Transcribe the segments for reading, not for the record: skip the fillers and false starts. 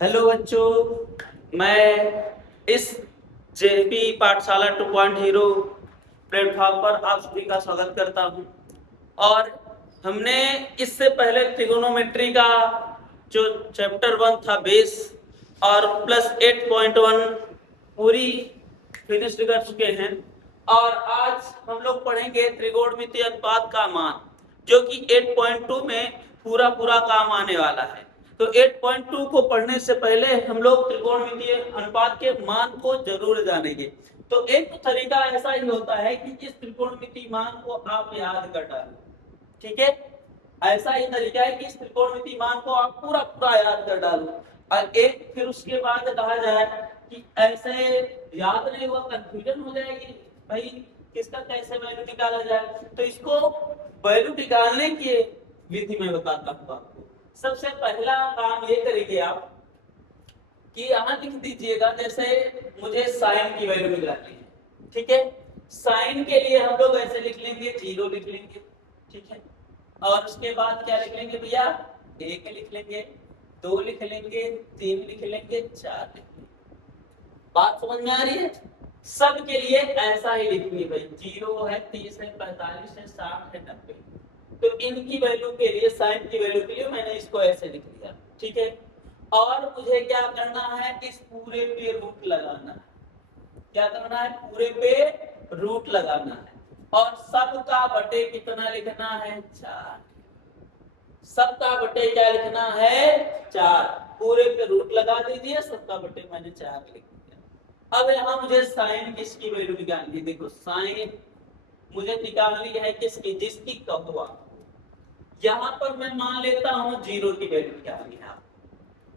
Hello बच्चों, मैं इस जेपी पाठशाला 2.0 प्लेटफॉर्म पर आप सभी का स्वागत करता हूं। और हमने इससे पहले ट्रिगोनोमेट्री का जो चैप्टर 1 था बेस और प्लस 8.1 पूरी फिनिश कर चुके हैं। और आज हम लोग पढ़ेंगे त्रिकोणमितीय अनुपात का मान, जो कि 8.2 में पूरा काम आने वाला है। तो 8.2 को पढ़ने से पहले हम लोग त्रिकोणमितीय अनुपात के मान को जरूर जानेंगे। तो एक तरीका ऐसा ही होता है कि इस त्रिकोणमितीय मान को आप याद कर डालें। ठीक है, ऐसा ही तरीका है कि इस त्रिकोणमितीय मान को आप पूरा याद कर डालो। और एक फिर उसके बाद कहा जाए कि ऐसे याद नहीं हुआ, कंफ्यूजन हो जाएगी भाई किसका कैसे वैल्यू निकाला जाए। तो इसको वैल्यू निकालने की विधि में बताता हूँ आपको। सबसे पहला काम ये करेंगे आप कि यहां लिख दीजिएगा, जैसे मुझे साइन की वैल्यू निकालनी है। ठीक है, साइन के लिए हम लोग ऐसे लिख लेंगे, 0 लिख लेंगे। ठीक है, और उसके बाद क्या लिख लेंगे भैया, 1 लिख लेंगे, 2 लिख लेंगे, 3 लिख लेंगे, 4 लिख लेंगे। बात समझ में आ रही है? सब के लिए ऐसा ही लिखिए भाई, 0 है, 30 है, 45 है, 60 है, 90। तो इनकी वैल्यू के लिए, साइन की वैल्यू के लिए मैंने इसको ऐसे लिख लिया। ठीक है, और मुझे क्या करना है, इस पूरे पे रूट लगाना है। क्या करना है, पूरे पे रूट लगाना है। और सबका बटे कितना लिखना है, 4। सबका बटे क्या लिखना है, 4। पूरे पे रूट लगा दीजिए, सबका बटे मैंने 4 लिख दिया। अब यहाँ मुझे साइन किसकी वैल्यू निकालनी है। देखो, साइन मुझे निकालनी है किसकी, जिसकी कहो आप। यहाँ पर मैं मान लेता हूँ 0 की वैल्यू निकालनी है।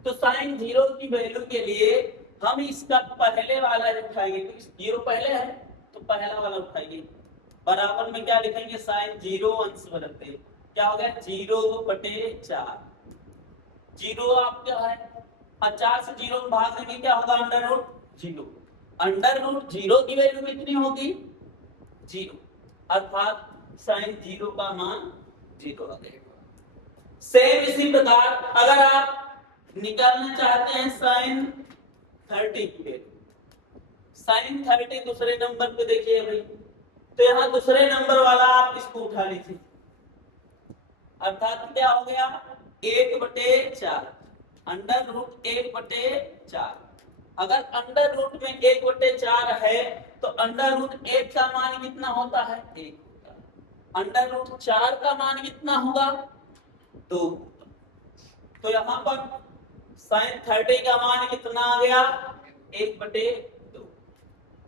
तो साइन 0 की वैल्यू के लिए हम इसका पहले वाला उठाएंगे। तो 0 पहले है तो पहला वाला उठाएंगे। बराबर में क्या लिखेंगे, साइन 0 अंश बदलते, क्या हो गया, 0/4। 0 आपका है, 50 से 0 में भाग देंगे, क्या होगा, √0। √0 की वैल्यू कितनी होगी, 0। अर्थात साइन 0 का मान 0 आ जाएगा। सेम इसी प्रकार अगर आप निकालना चाहते हैं साइन 30 की वैल्यू, साइन 30 दूसरे नंबर पे देखिए भाई, तो यहाँ दूसरे नंबर वाला आप इसको उठा लीजिए। अर्थात क्या हो गया, 1/4, √1/4। अगर अंडर रूट में 1/4 है तो √1 का मान कितना होता है, 1 होता है। √4 का मान कितना होगा, 2। तो यहाँ पर साइन 30 का मान कितना आ गया, 1/2।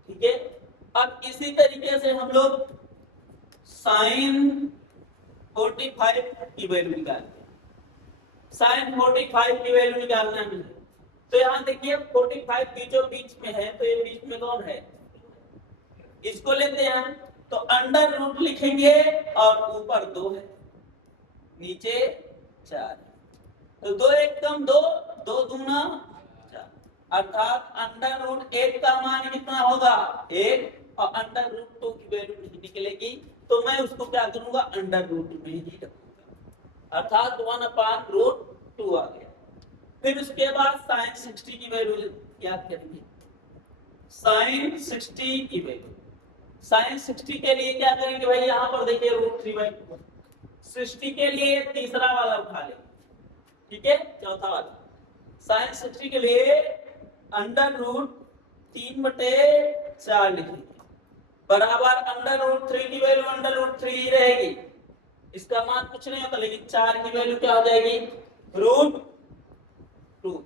ठीक है, अब इसी तरीके से हम लोग साइन 45 की वैल्यू निकालते हैं। साइन 45 की वैल्यू निकालना है। तो यहाँ देखिए 45 बीचों बीच में है, तो ये बीच में कौन है, इसको लेते हैं। तो अंडर रूट लिखेंगे और ऊपर 2 है, नीचे 4। तो 2 1 कम 2, 2 दूना 4। अर्थात √1 का मान कितना होगा, 1। और √2 की वैल्यू नहीं निकलेगी, तो मैं उसको क्या करूंगा, √2 में ही रखूंगा। अर्थात 1/√2 आ गया। फिर उसके बाद साइन 60 की वैल्यू याद करेंगे। साइन 60 की वैल्यू, साइन 60 के लिए क्या करेंगे भाई, यहाँ पर देखिए √3/2। 60 के लिए तीसरा वाला उठा लेंगे। ठीक है, चौथा वाला साइन 60 के लिए √3/4 लिखेंगे। बराबर √3 की वैल्यू √3 ही रहेगी, इसका मान कुछ नहीं होता। लेकिन 4 की वैल्यू क्या हो जाएगी, √2,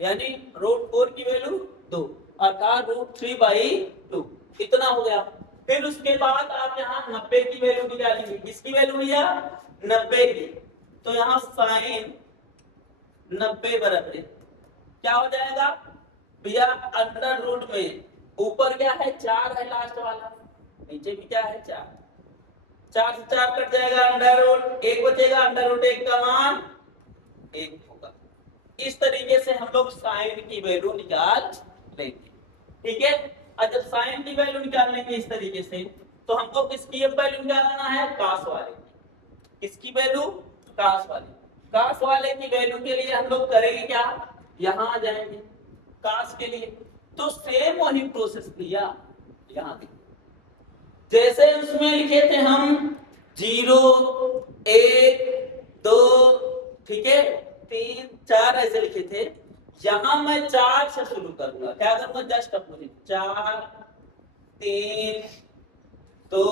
यानी √4 की वैल्यू 2, अर्थात √3/2 इतना हो गया। फिर उसके बाद आप यहाँ 90 की वैल्यू निकालेंगे। किसकी वैल्यू भैया, 90 की। तो यहाँ साइन 90 बराबर क्या हो जाएगा भैया, अंडर रूट में ऊपर क्या है, 4 है लास्ट वाला, नीचे भी क्या है, 4। 4 से 4 कट जाएगा, अंडर रूट 1 बचेगा। √1 का मान 1 होगा। इस तरीके से हम लोग साइन की वैल्यू निकाल लेंगे। ठीक है, और जब साइन की वैल्यू निकाल लेंगे इस तरीके से, तो हमको किसकी वैल्यू निकालना है, कास वाले। किसकी वैल्यू, कास वाली। काश वाले की वैल्यू के लिए हम लोग करेंगे क्या, यहां आ जाएंगे काश के लिए, तो सेम वही प्रोसेस किया यहां पे, जैसे उसमें लिखे थे हम 0 1 2 ठीक है 3 4 ऐसे लिखे थे, यहां मैं 4 से शुरू करूंगा, क्या करूंगा जस्ट अपोजिट 4 3 2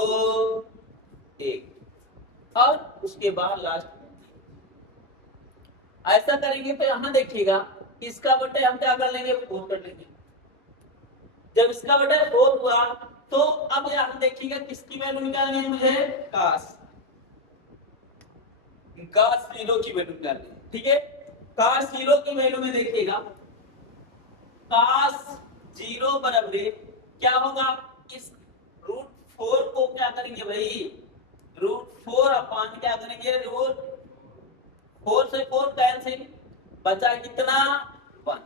1 और उसके बाद लास्ट ऐसा करेंगे तो यहां देखिएगा इसका बटे हम क्या कर लेंगे 4 कर लेंगे, जब इसका बटे 4 हुआ तो अब यहां देखिएगा किसकी वैल्यू निकालनी है मुझे, काश 0 की वैल्यू निकालनी है, ठीक है काश 0 की वैल्यू में देखिएगा काश 0 बराबर क्या होगा, इस √4 को क्या करेंगे भाई √4 अपान क्या करेंगे √4 से 4 कैंसिल, बचा कितना 1,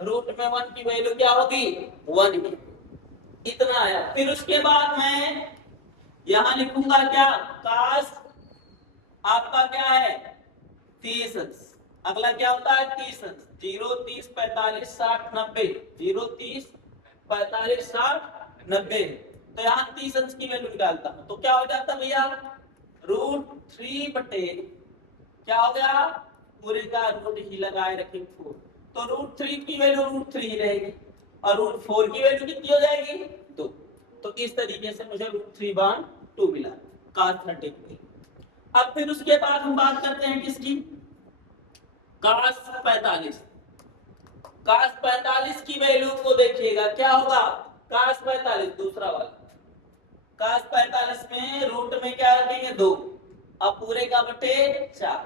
रूट में 1 की वैल्यू क्या होगी 1 ही, इतना आया। फिर उसके बाद मैं यहां लिखूंगा क्या काश आपका क्या है 30 अंश, अगला क्या होता है 30 अंश, 0 30 45 60 90 0 30 45 60 90, तो यहाँ 30 अंश की वैल्यू निकालता हूं तो क्या हो जाता भैया √3 बटे क्या हो गया पूरे का रूट ही लगाए रखे 4, तो √3 की वैल्यू √3 ही रहेगी और √4 की वैल्यू कितनी हो जाएगी 2, तो इस तरीके से मुझे √3/2 मिला cos 30। अब फिर उसके बाद हम बात करते हैं किसकी cos 45, cos 45 की वैल्यू को देखिएगा क्या होगा cos 45 दूसरा वाला cos 45 में रूट में क्या रखेंगे 2, अब पूरे का बटे 4,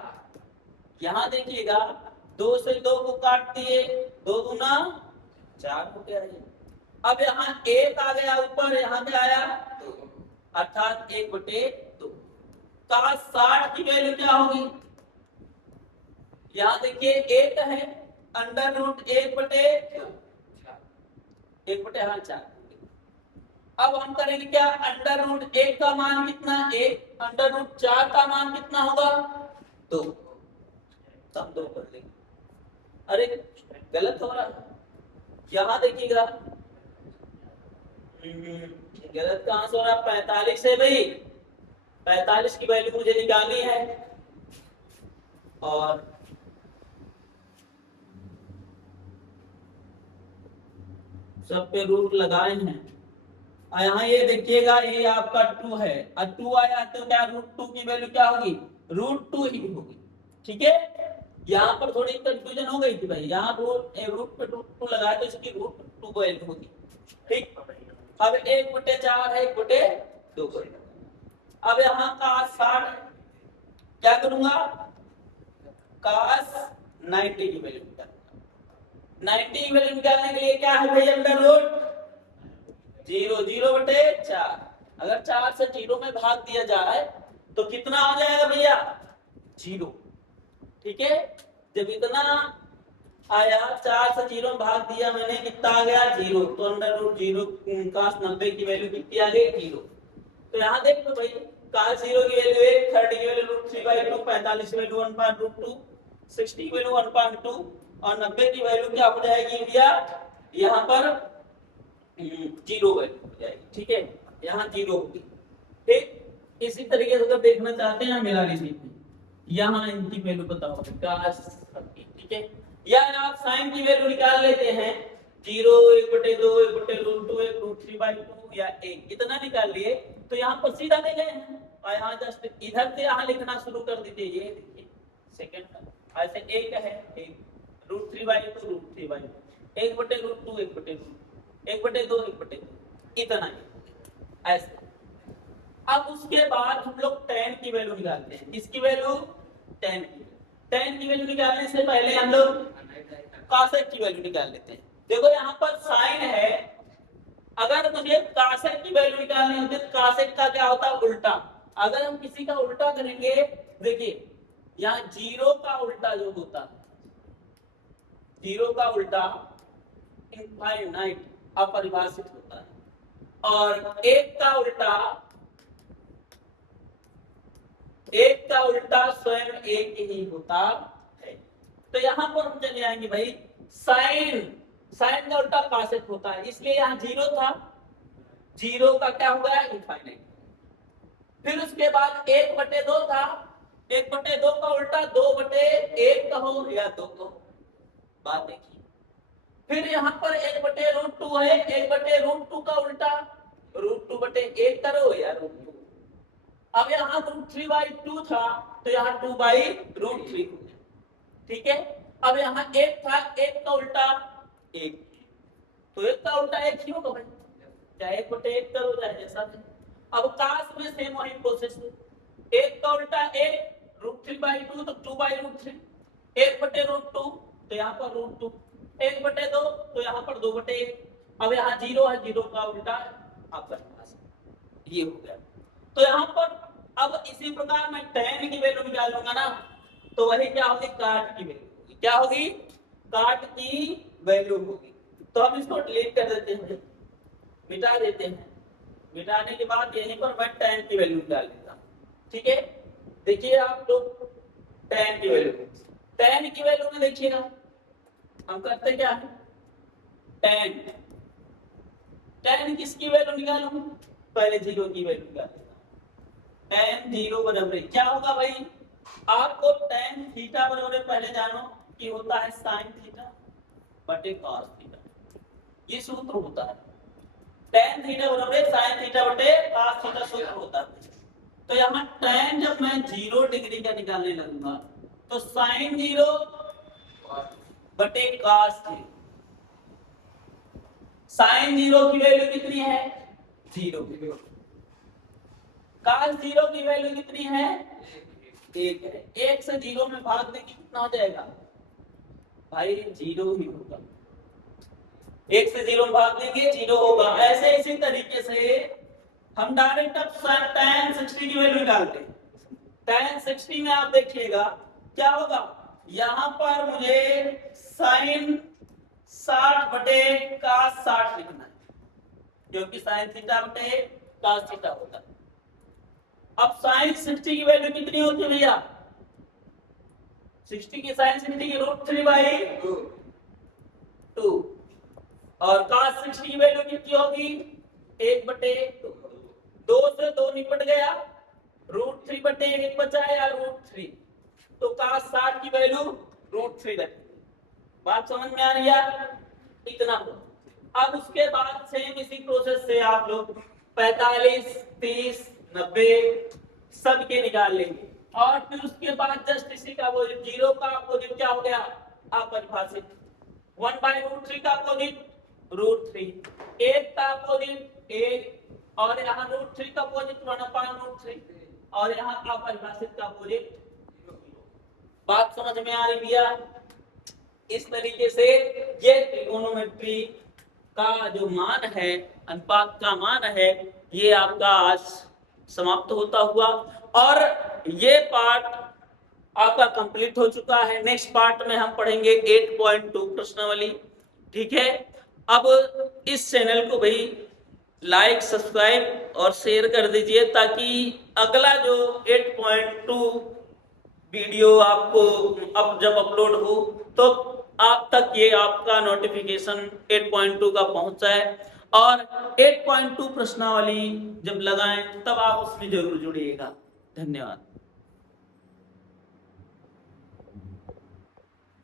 यहां देखिएगा 2 से 2 को काट दिए 2 दूना 4 हो गया ये, अब यहाँ 1 आ गया ऊपर, यहाँ पे आया 2 अर्थात 1/2, cos 60 की वैल्यू क्या होगी, यहाँ देखिए 1 है अंडर रूट 1/2 1/4, अब हम करेंगे क्या अंडर रूट 1 का मान कितना 1, अंडर रूट 4 का मान कितना होगा 2, सब 2 कर लेंगे, अरे गलत हो रहा है, यहां देखिएगा गलत कहां से हो रहा 45 है भाई, 45 की वैल्यू मुझे निकालनी है और सब पे रूट लगाए हैं, यहाँ ये देखिएगा ये आपका 2 है और 2 आया तो क्या √2 की वैल्यू क्या होगी √2 ही होगी, ठीक है यहाँ पर थोड़ी कंफ्यूजन हो गई थी भाई, यहाँ रूट पे √2 लगाया तो इसकी √2 वैल्यू होगी, ठीक अब 1/4 है 1/2, अब यहाँ cos 60 क्या करूंगा cos 90 की वैल्यू निकालूंगा, 90 की वैल्यू निकालने के लिए क्या है भाई अंडर रूट 0/4, अगर 4 से 0 में भाग दिया जाए तो कितना हो जाएगा भैया 0, ठीक है जब इतना आया 4 से 0 में भाग दिया मैंने कितना आ गया 0, तो अंडर रूट 0 cos 90 की वैल्यू कितनी आ गई 0, तो यहाँ देख लो भाई cos 0 की वैल्यू 1, 30 की वैल्यू √3/2, 45 की वैल्यू 1/√2, 60 की वैल्यू 1/2 और 90 की वैल्यू क्या हो जाएगी भैया यहाँ पर 0 वैल्यू हो जाएगी, ठीक है यहाँ 0 होगी, ठीक इसी तरीके से अगर देखना चाहते हैं मेरा रिसीट में यहाँ इनकी वैल्यू बताओ cos 30, ठीक है या आप साइन की वैल्यू निकाल लेते हैं 0 1/2 1/√2 1√3/2 या 1 इतना निकाल लिए तो यहाँ पर सीधा ले गए हैं और यहाँ जस्ट इधर से यहाँ लिखना शुरू कर दीजिए, ये देखिए सेकंड ऐसे 1 है 1 √3/2 √3/2 1/√2 1/2 1/2 इतना ही ऐसे। अब उसके बाद हम लोग tan की वैल्यू निकालते हैं, इसकी वैल्यू tan की वैल्यू निकालने से पहले हम लोग cos की वैल्यू निकाल लेते हैं, देखो यहाँ पर साइन है, अगर मुझे cos की वैल्यू निकालनी होती है तो cos का क्या होता है उल्टा, अगर हम किसी का उल्टा करेंगे देखिए यहाँ 0 का उल्टा जो होता है 0 का उल्टा इनफाइनाइट अपरिभाषित होता है और 1 का उल्टा एक का उल्टा स्वयं एक ही होता है। तो यहाँ पर हम चले आएंगे भाई साइन, साइन का उल्टा कासेक होता है, इसलिए यहाँ जीरो था, जीरो का क्या हो गया इनफाइनाइट। फिर उसके बाद 1/2 था, 1/2 का उल्टा 2/1 कहो या 2 कहो, बात देखिए। फिर यहाँ पर 1/√2 है, 1/√2 का उल्टा √2/1 करो या √2। अब यहाँ √3/2 था तो यहाँ 2/√3, ठीक है। अब यहाँ 1 था, 1 का उल्टा 1, तो 1 का उल्टा 1 ही होगा भाई, चाहे 1/1 करो चाहे जैसा भी। अब काश में सेम वही प्रोसेस है, 1 का उल्टा 1, √3/2 तो 2/√3, 1/√2 तो यहाँ पर √2, 1/2 तो यहाँ पर 2/1। अब यहाँ 0 है, 0 का उल्टा आपका पास ये हो गया। तो यहाँ पर अब इसी प्रकार मैं tan की वैल्यू निकालूंगा ना, तो वही क्या होगी काट की वैल्यू, क्या होगी काट की वैल्यू होगी। तो हम इसको डिलीट कर देते हैं, मिटा देते हैं, मिटाने के बाद यहीं पर मैं tan की वैल्यू निकाल देता हूं, ठीक है। देखिए आप लोग tan की वैल्यू, tan की वैल्यू में देखिएगा हम करते क्या है, tan, tan किसकी वैल्यू निकालूं, पहले 0 की वैल्यू निकाल देता हूं। tan 0 बराबर क्या होगा भाई, आपको tan थीटा बराबर पहले जानो कि होता है sin थीटा बटे cos थीटा, ये सूत्र होता है। tan थीटा बराबर sin थीटा बटे cos थीटा सूत्र होता है। तो यहाँ tan जब मैं 0 डिग्री का निकालने लगूंगा तो sin 0 बटे cos 0, sin 0 की वैल्यू कितनी है 0, cos 0 की वैल्यू कितनी है 1 है, 1 से 0 में भाग देंगे कितना हो जाएगा भाई 0 ही होगा, 1 से 0 में भाग देंगे 0 होगा। ऐसे इसी तरीके से हम डायरेक्ट अब tan 60 की वैल्यू निकालते हैं। tan 60 में आप देखिएगा क्या होगा, यहां पर मुझे sin 60 बटे cos 60 लिखना है, क्योंकि sin थीटा बटे cos थीटा होता है। अब sin 60 की वैल्यू कितनी होती है भैया, 60 की sin 60 की √3/2 और cos 60 की वैल्यू कितनी होगी 1/2, 2 से 2 निपट गया, √3/1 बचा या √3, तो cos 60 की वैल्यू √3 रखेंगे। बात समझ में आ रही है, इतना हो। अब उसके बाद सेम इसी प्रोसेस से आप लोग 45, 30, 90 सबके निकाल लेंगे, और फिर उसके बाद जस्ट इसी का वो 0 का अपोजिट क्या हो गया अपरिभाषित, 1/√3 का अपोजिट √3, 1 का अपोजिट 1, और यहाँ √3 का अपोजिट 1/√3, और यहाँ अपरिभाषित का अपोजिट 0। बात समझ में आ रही भैया, इस तरीके से ये ट्रिगोनोमेट्री का जो मान है, अनुपात का मान है, ये आपका आज समाप्त होता हुआ, और ये पार्ट आपका कंप्लीट हो चुका है। नेक्स्ट पार्ट में हम पढ़ेंगे 8.2 प्रश्नावली, ठीक है। अब इस चैनल को भाई लाइक, सब्सक्राइब और शेयर कर दीजिए, ताकि अगला जो 8.2 वीडियो आपको अब जब अपलोड हो तो आप तक ये आपका नोटिफिकेशन 8.2 का पहुंच जाए, और 8.2 प्रश्नावली जब लगाएं तब आप उसमें जरूर जुड़िएगा। धन्यवाद।